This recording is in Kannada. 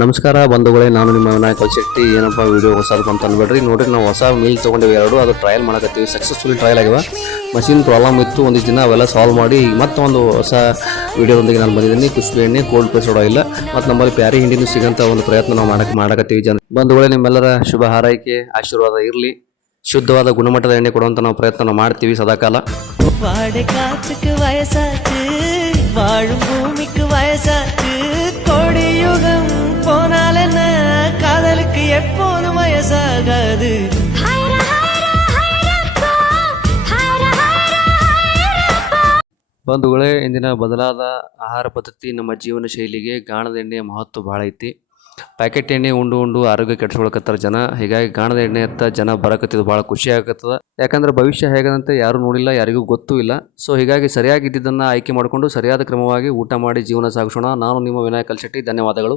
ನಮಸ್ಕಾರ ಬಂಧುಗಳೇ, ನಾನು ನಿಮ್ಮ ವಿನಾಯಕ ಶೆಟ್ಟಿ. ಏನಪ್ಪ ವಿಡಿಯೋ ಹೊಸದು ಬಂತ ಅನ್ಬೇಡ್ರಿ. ನೋಡ್ರಿ, ನಾವು ಹೊಸ ಮೀಲ್ ತೊಗೊಂಡಿವಿ ಎರಡು. ಅದು ಟ್ರಯಲ್ ಮಾಡಕತ್ತೀವಿ. ಸಕ್ಸಸ್ಫುಲಿ ಟ್ರಯಲ್ ಆಗಿವೆ. ಮಷಿನ್ ಪ್ರಾಬ್ಲಮ್ ಇತ್ತು ಒಂದಿಷ್ಟು ದಿನ, ಅವೆಲ್ಲ ಸಾಲ್ವ್ ಮಾಡಿ ಮತ್ತೊಂದು ಹೊಸ ವಿಡಿಯೋದೊಂದಿಗೆ ನಾನು ಬಂದಿದ್ದೀನಿ. ಕುಸ್ಬೆ ಎಣ್ಣೆ, ಕೋಲ್ಡ್ ಪ್ರೆಸ್ ಇಲ್ಲ ಮತ್ತು ನಮ್ಮಲ್ಲಿ ಪ್ಯಾರಿ ಹಿಂಡಿನೂ ಸಿಗೋಂಥ ಒಂದು ಪ್ರಯತ್ನ ನಾವು ಮಾಡಕತ್ತೀವಿ. ಬಂಧುಗಳೇ, ನಿಮ್ಮೆಲ್ಲರ ಶುಭ ಹಾರೈಕೆ ಆಶೀರ್ವಾದ ಇರಲಿ. ಶುದ್ಧವಾದ ಗುಣಮಟ್ಟದ ಎಣ್ಣೆ ಕೊಡುವಂಥ ನಾವು ಪ್ರಯತ್ನ ಮಾಡ್ತೀವಿ ಸದಾಕಾಲ. வாழும் பூமிக்கு வயசாச்சு, கொடியுகம் போனால் என்ன, காதலுக்கு எப்போதும் வயசாகாது. ಬಂಧುಗಳೇ, ಇಂದಿನ ಬದಲಾದ ಆಹಾರ ಪದ್ಧತಿ ನಮ್ಮ ಜೀವನ ಶೈಲಿಗೆ ಗಾಣದ ಎಣ್ಣೆಯ ಮಹತ್ವ ಭಾಳ ಐತಿ. ಪ್ಯಾಕೆಟ್ ಎಣ್ಣೆ ಉಂಡು ಆರೋಗ್ಯ ಕೆಡಿಸ್ಕೊಳಕತ್ತಾರ ಜನ. ಹೀಗಾಗಿ ಗಾಣದ ಎಣ್ಣೆ ಹತ್ತ ಜನ ಬರಕತ್ತಿದ್ದು ಭಾಳ ಖುಷಿ ಆಗತ್ತದ. ಯಾಕಂದ್ರೆ ಭವಿಷ್ಯ ಹೇಗದಂತೆ ಯಾರು ನೋಡಿಲ್ಲ, ಯಾರಿಗೂ ಗೊತ್ತೂ ಇಲ್ಲ. ಸೊ ಹೀಗಾಗಿ ಸರಿಯಾಗಿದ್ದನ್ನು ಆಯ್ಕೆ ಮಾಡಿಕೊಂಡು ಸರಿಯಾದ ಕ್ರಮವಾಗಿ ಊಟ ಮಾಡಿ ಜೀವನ ಸಾಗಿಸೋಣ. ನಾನು ನಿಮ್ಮ ವಿನಾಯಕ ಶೆಟ್ಟಿ. ಧನ್ಯವಾದಗಳು.